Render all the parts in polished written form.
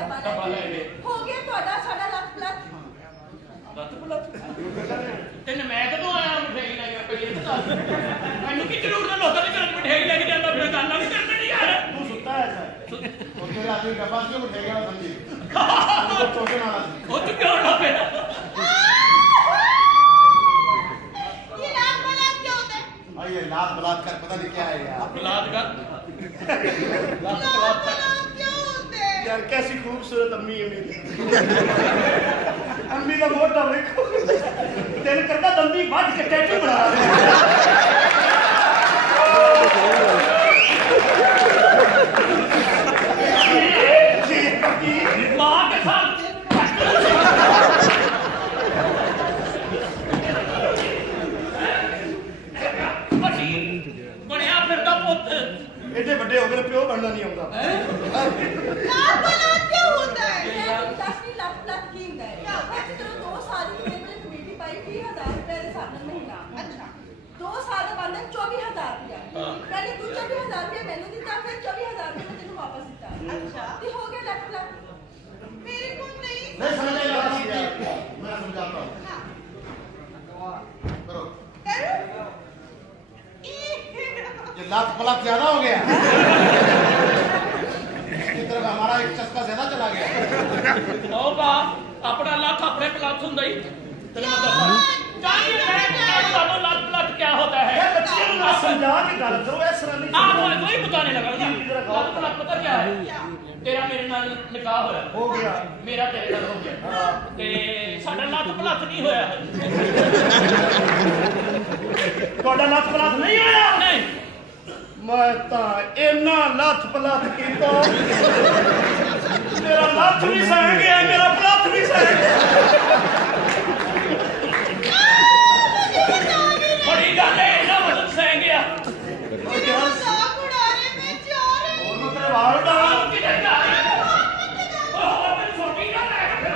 ਡੱਬਾ ਲੈ ਗਏ ਹੋ ਗਿਆ ਤੁਹਾਡਾ ਸਾਡਾ ਲੱਖ ਪਲੱਖ ਤੈਨੂੰ ਮੈਂ ਕਦੋਂ ਆਇਆ ਮਠਿਆਈ ਲੈ ਕੇ ਪਈ ਇਹ ਦੱਸ ਮੈਨੂੰ ਕੀ ਜ਼ਰੂਰਤ ਹੈ ਲੋਕਾਂ ਦੇ ਘਰ ਮਠਿਆਈ ਲੈ ਕੇ ਜਾਂਦਾ ਫਿਰ ਗੱਲ ਨਹੀਂ ਕਰਨੀ ਯਾਰ ਤੂੰ ਸੁੱਤਾ ਹੈ ਸਰ ਉੱਥੇ ਰਾਤੀ ਡੱਬਾ ਕਿਉਂ ਉਠੇ ਗਿਆ ਸੰਜੀ ਉਹ ਚੋਕੇ ਨਾਲ ਉਹ ਤੂੰ ਕਿਉਂ ਨਾ ਪਿਆ ये लाख बलात्कार क्या होता है? ये लात बलात्कार पता नहीं क्या है यार बलात्कार लाख बलात्कार क्या होते हैं? यार कैसी खूबसूरत अम्मी है मेरी अम्मी का मोटा देखो दिल करता दंदी बांध के टैटू बना दे मां के साथ ਬਣਿਆ ਫਿਰਦਾ ਪੁੱਤ एडे बड़े हो गए प्यो बनना नहीं आਉਂਦਾ लाख बलात्कार क्या होता है? दसवीं लाख पलख की होता है क्या होता है? चलो 2 साल की मैंने कमेटी पाई 20,000 रुपए के साथ महीना अच्छा 2 साल के बाद 24,000 रुपया पहले तू 24,000 रुपया मैंने दिता फिर 24,000 रुपया मैं तेरे वापस दिता अच्छा ये हो गया लाख पलख मेरे को नहीं समझेगा मैं समझाता हूं करो करो ये लात पलात ज्यादा हो गया इसकी तरफ हमारा एक चस्का ज्यादा चला गया ਉਹ ਬਾ ਆਪਣਾ ਲੱਖ ਆਪਣੇ ਪਲੱਥ ਹੁੰਦਾ ਹੀ ਤੈਨੂੰ ਮੈਂ ਦੱਸਾਂ ਜਾਨੀ ਮੈਂ ਤੁਹਾਨੂੰ ਲੱਖ ਪਲੱਥ ਕੀ ਹੁੰਦਾ ਹੈ बच्चे को ना समझा के गल करो इस तरह नहीं आपको कोई पता नहीं लगा ना ਲੱਖ ਪਲੱਥ ਪਤਾ ਕੀ ਹੈ ਤੇਰਾ ਮੇਰੇ ਨਾਲ ਨਿਕਾਹ ਹੋਇਆ हो गया ਮੇਰਾ ਤੇਰੇ ਨਾਲ ਹੋ ਗਿਆ ਤੇ ਸਾਡਾ ਲੱਖ ਪਲੱਥ ਨਹੀਂ ਹੋਇਆ ਤੁਹਾਡਾ ਲੱਤ ਪਲਾਤ ਨਹੀਂ ਹੋਇਆ ਨਹੀਂ ਮੈਂ ਤਾਂ ਇੰਨਾ ਲੱਤ ਪਲਾਤ ਕੀਤਾ ਮੇਰਾ ਲੱਤ ਵੀ ਸਹਿ ਗਿਆ ਮੇਰਾ ਪਲਾਤ ਵੀ ਸਹਿ ਗਿਆ ਬੜੀ ਗੱਲ ਹੈ ਇਹਨਾਂ ਮਦਦ ਸਹਿ ਗਿਆ मजाक उड़ा रहे मैं जा रही हूं ਉਹਨੂੰ ਤੇਰੇ ਵਾਲ ਦਾ ਕਿੱਥੇ ਜਾ ਰਹੀ ਹੈ ਉਹ ਮੈਨੂੰ ਛੋਟੀ ਨਾ ਲੈ ਕੇ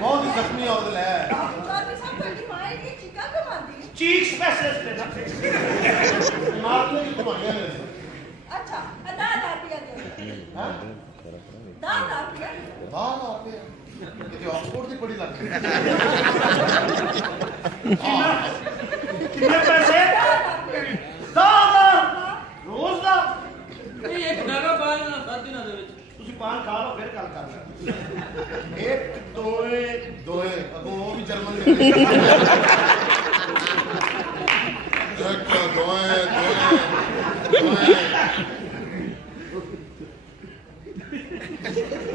ਬਹੁਤ ਹੀ ਜ਼ਖਮੀ ਔਰਤ ਹੈ चौधरी साहब ਤੁਹਾਡੀ ਮਾਂ ਇਹ ਚੀਕਾਂ ਕਿਉਂ ਮਾਰਦੀ ਹੈ ਚੀਕ ਸਪੈਸ਼ਲਿਸਟ ਨੇ ਨਾ ਮਾਰ ਨੇ ਕਿਉਂ ਮਾਰਿਆ ਮੇਰੇ अच्छा 10,000 रुपया दे ਹਾਂ 10,000 रुपया ਬਾਹਰ ਆਪੇ ਕਿਤੇ ਆਕਸਫੋਰਡ ਦੀ ਪੜੀ ਲੱਗ ਕਿੰਨੇ ਪੈਸੇ 10,000 ਰੋਜ਼ ਦਾ ਇਹ ਇੱਕ ਡਾਗਾ ਪਾਲ ਨਾ ਸਾਡੀ ਨਾ ਦੇ ਵਿੱਚ ਤੁਸੀਂ ਪਾਨ ਖਾ ਲਓ ਫਿਰ ਗੱਲ ਕਰ ਇੱਕ ਦੋਏ ਅਗੋਂ ਉਹ ਵੀ ਜਰਮਨ ਦੇ ਇੱਕ ਦੋਏ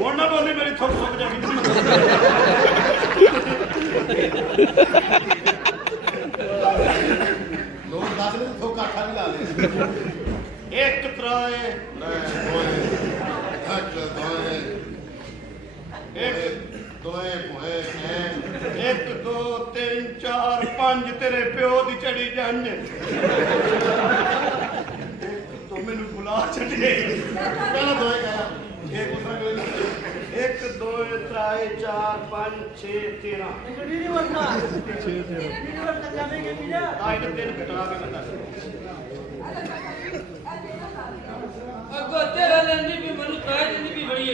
ਹੁਣ ਨਾ ਬੋਲੀ ਮੇਰੀ ਥੁੱਕ ਸੁੱਕ ਜਾਗੀ ਲੋਕ ਦੱਸ ਨੇ ਥੁੱਕ ਆਖਾ ਵੀ ਲਾ ਦੇ ਇੱਕ ਤਰਾਏ ਦੋਏ ਭੋਏ ਇੱਕ ਦੋ ਤਿੰਨ ਚਾਰ ਪੰਜ ਤੇਰੇ ਪਿਓ ਦੀ ਚੜੀ ਜੰਜ ਤੂੰ ਮੈਨੂੰ ਬੁਲਾ ਛੱਡੇ ਪਹਿਲਾਂ ਦੋਏ ਕਹਿਆ ਇੱਕ ਦੂਸਰਾ ਕੋਈ ਇੱਕ ਦੋ ਤਰਾਏ ਚਾਰ ਪੰਜ 6 13 तेरा जानेंगे भैया ਆਇਨ ਤਿੰਨ ਘਟਾ ਕੇ ਬਤਾ ਅੱਗੋ ਤੇਰਾ ਲੈਂਦੀ ਵੀ ਮੈਨੂੰ ਕਾਹ ਦਿੰਦੀ ਵੀ ਬੜੀ ਏ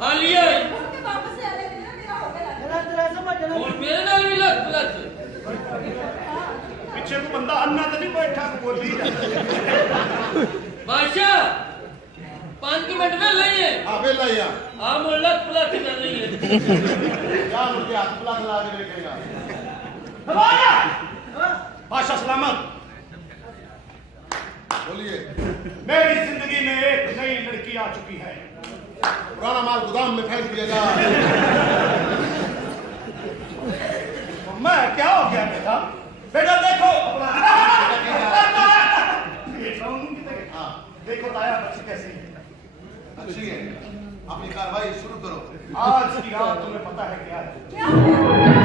ਆ ਲਿਆ वापस आ रहे मेरा हो गया ਹੁਣ ਮੇਰੇ ਨਾਲ ਵੀ ਲੱਖ ਪਲੱਥ ਪਿੱਛੇ ਕੋ ਬੰਦਾ ਅੰਨਾ ਤੇ ਨਹੀਂ ਬੈਠਾ ਬੋਲੀ ਜਾ ਬਾਦਸ਼ਾਹ 5 ਮਿੰਟ ਵੇ ਲਈਏ ਆ ਵੇਲਾ ਯਾ ਆ ਮੁੱਲ ਲੱਖ ਪਲੱਥ ਕਰ ਲਈਏ ਜਾ ਮੁਰਕੇ ਹੱਥ ਪਲਾ ਲਾ ਕੇ ਵੇਖੇਗਾ ਹਵਾਲਾ बादशाह सलामत बोलिए मेरी जिंदगी में एक नई लड़की आ चुकी है पुराना माल गोदाम में फेंक दिया जाए तो मैं क्या हो गया बेटा बेटा देखो देखो ताया बच्ची कैसी है अच्छी है अपनी कार्रवाई शुरू करो आज की रात तुम्हें पता है क्या है क्या